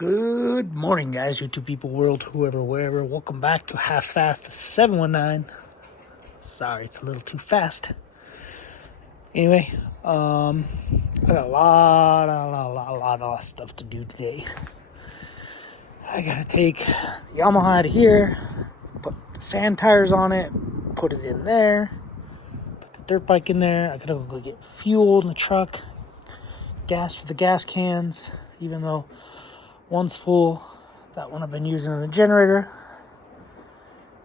Good morning, guys, YouTube people, world, whoever, wherever. Welcome back to Half Fast 719. Sorry, it's a little too fast. Anyway, I got a lot of stuff to do today. I gotta take the Yamaha out of here, put sand tires on it, put it in there, put the dirt bike in there. I gotta go get fuel in the truck, gas for the gas cans, even though one's full. That one I've been using in the generator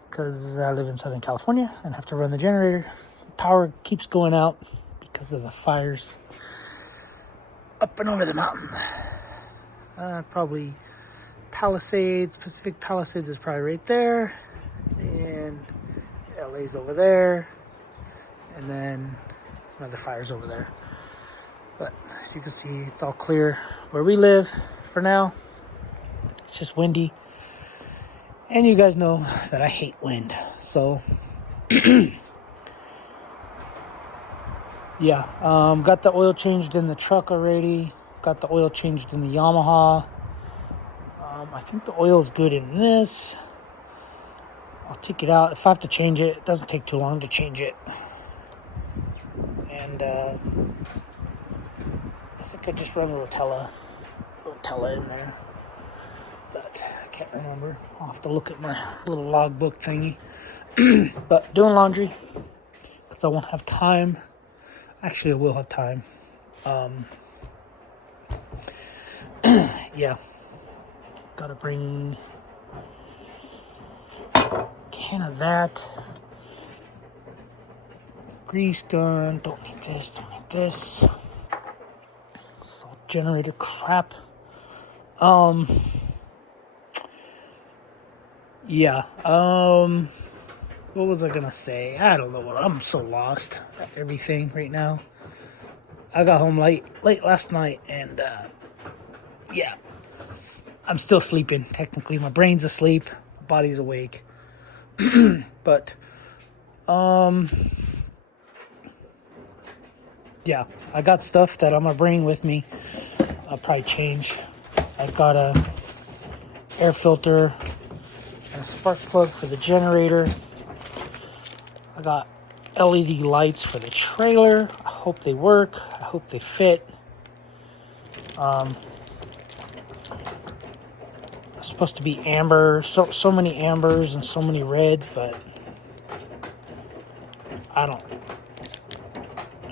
because I live in Southern California and have to run the generator. The power keeps going out because of the fires up and over the mountain. Probably Palisades, Pacific Palisades is probably right there, and LA's over there, and then another fire's over there. But as you can see, it's all clear where we live for now. It's just windy, and you guys know that I hate wind, so yeah. Got the oil changed in the truck already, got the oil changed in the Yamaha. I think the oil is good in this. I'll take it out if I have to change it. It doesn't take too long to change it, and I think I just run a Rotella in there, but I can't remember. I'll have to look at my little logbook thingy. But doing laundry because I won't have time. Actually, I will have time. Yeah, gotta bring a can of that. Grease gun. Don't need this. Don't need this. Salt generator crap. Yeah, what was I gonna say? I don't know what, I'm so lost at everything right now. I got home late last night, and, yeah, I'm still sleeping, technically. My brain's asleep, my body's awake, but, yeah, I got stuff that I'm gonna bring with me. I'll probably change. I got a air filter and a spark plug for the generator. I got LED lights for the trailer. I hope they work. I hope they fit. It's supposed to be amber. So many ambers and so many reds, but I don't.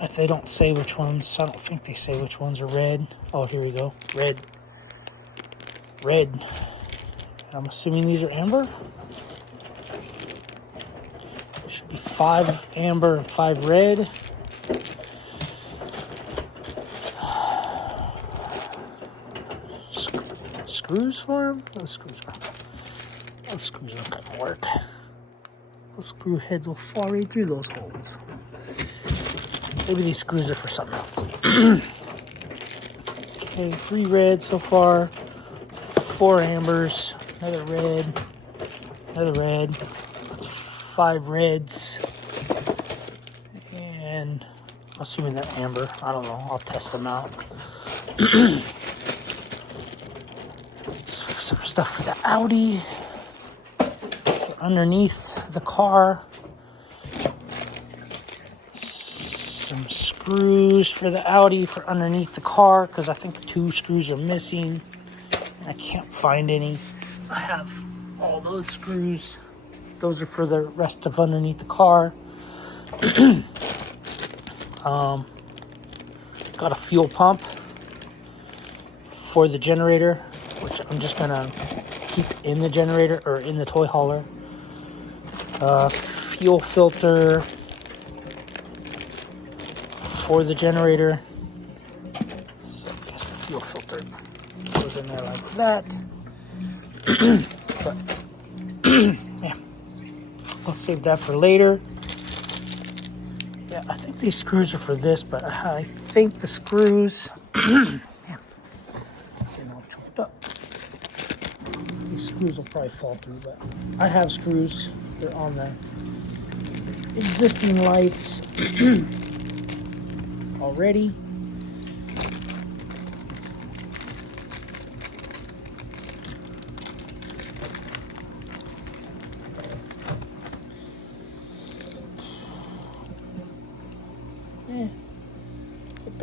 If they don't say which ones, I don't think they say which ones are red. Oh, here we go. Red. I'm assuming these are amber. There should be 5 amber and 5 red. Screws for them? Those screws aren't gonna work. Those screw heads will fall right through those holes. Maybe these screws are for something else. Okay, 3 reds so far. 4 ambers. Another red. That's 5 reds. And I'm assuming they're amber. I don't know. I'll test them out. Some stuff for the Audi. For underneath the car. Some screws for the Audi for underneath the car, because I think 2 screws are missing. I can't find any. I have all those screws. Those are for the rest of underneath the car. Got a fuel pump for the generator, which I'm just gonna keep in the generator or in the toy hauler. Fuel filter for the generator. So I guess the fuel filter goes in there like that. But yeah, I'll save that for later. Yeah, I think these screws are for this, but I think the screws man, getting all choked up. These screws will probably fall through, but I have screws. They're on the existing lights already.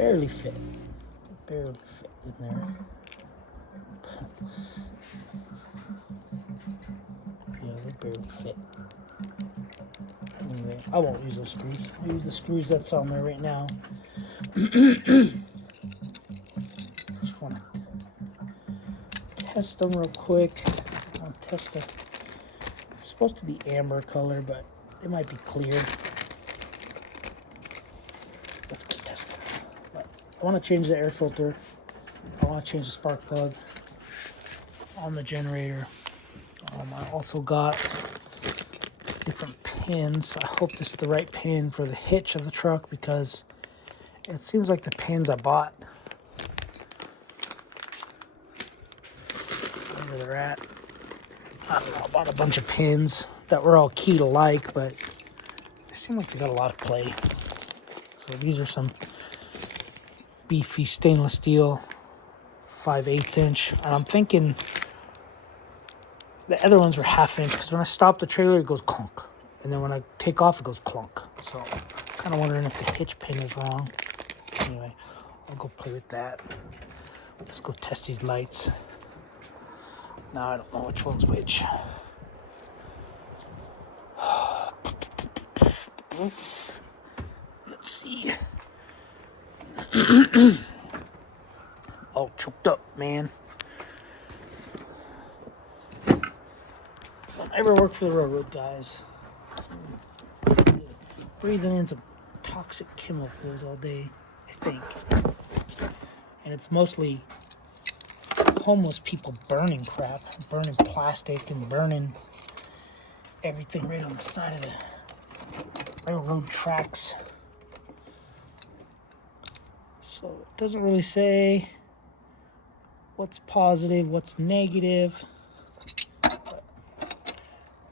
barely fit. They barely fit in there. Yeah, they barely fit. Anyway, I won't use those screws. I'll use the screws that's on there right now. Just want to test them real quick. I'll test it. It's supposed to be amber color, but they might be cleared. Let's go test it. But I want to change the air filter. I want to change the spark plug on the generator. I also got different pins. I hope this is the right pin for the hitch of the truck because it seems like the pins I bought, where they're at. I don't know, I bought a bunch of pins that were all keyed alike, but they seem like they got a lot of play. So these are some beefy stainless steel 5/8 inch, and I'm thinking the other ones were 1/2 inch because when I stop the trailer it goes clunk, and then when I take off it goes clunk. So I'm kind of wondering if the hitch pin is wrong. Anyway, I'll go play with that. Let's go test these lights. Now I don't know which one's which. Let's see. All choked up, man. Don't ever work for the railroad, guys. Breathing in some toxic chemicals all day, I think. And it's mostly homeless people burning crap, burning plastic and burning everything right on the side of the railroad tracks. So it doesn't really say what's positive, what's negative. But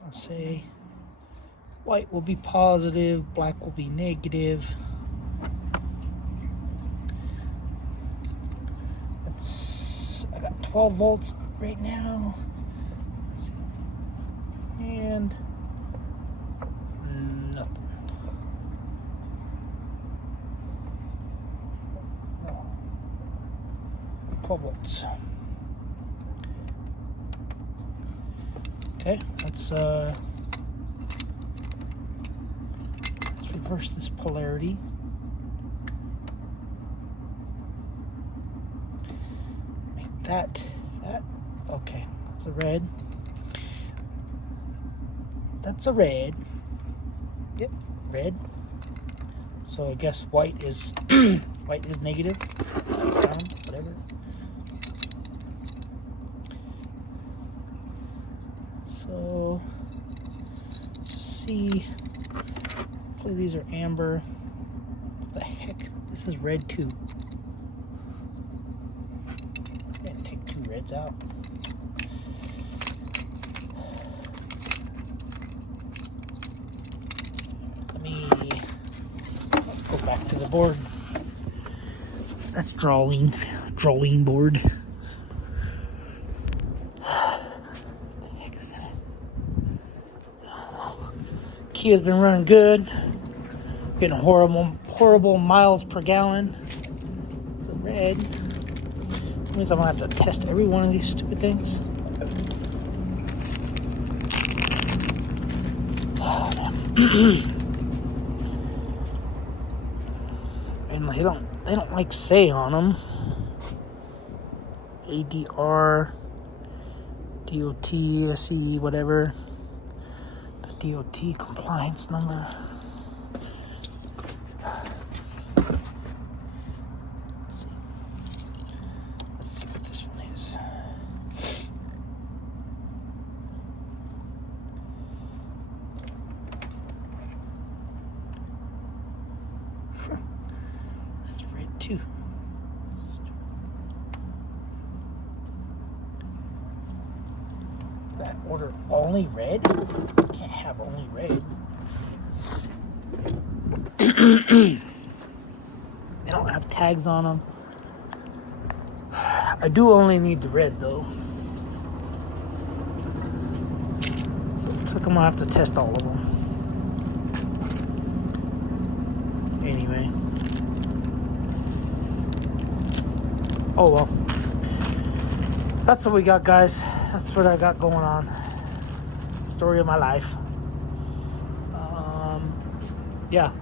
I'll say white will be positive, black will be negative. I got 12 volts right now. Let's see. And nothing. 12 volts. Okay, let's reverse this polarity. Make that, okay, that's a red. That's a red. Yep, red. So I guess white is white is negative. Brown, whatever. So just see. Hopefully these are amber. What the heck? This is red too. I didn't take 2 reds out. Let's go back to the board. That's drawing board. What the heck is that? Kia's been running good. Getting horrible miles per gallon. So red. That means I'm gonna have to test every one of these stupid things. Oh man. And they don't like say on them. ADR, DOT, SE, whatever. The DOT compliance number. Let's see what this one is. That's red too. That order only red? Can't have only red. They don't have tags on them. I do only need the red though. So it looks like I'm gonna have to test all of them. Anyway. Oh well. That's what we got, guys. That's what I got going on. Story of my life. Yeah.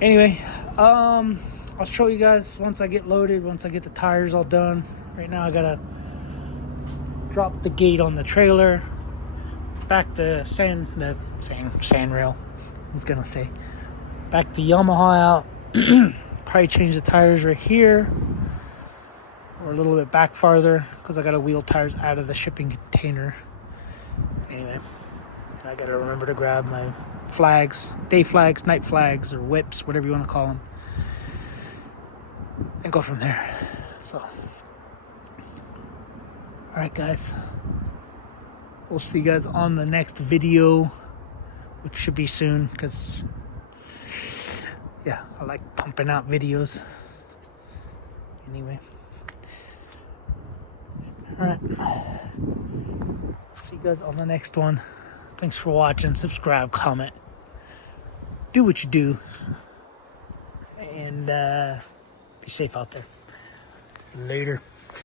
Anyway, I'll show you guys once I get loaded, once I get the tires all done. Right now I gotta drop the gate on the trailer, back the sand rail, I was gonna say. Back the Yamaha out. Probably change the tires right here. Or a little bit back farther, because I gotta wheel tires out of the shipping container. Anyway, I gotta remember to grab my flags, day flags, night flags, or whips, whatever you want to call them, and go from there. So, alright guys, we'll see you guys on the next video, which should be soon, because yeah, I like pumping out videos. Anyway, alright, see you guys on the next one. Thanks for watching. Subscribe, comment, do what you do, and be safe out there. Later.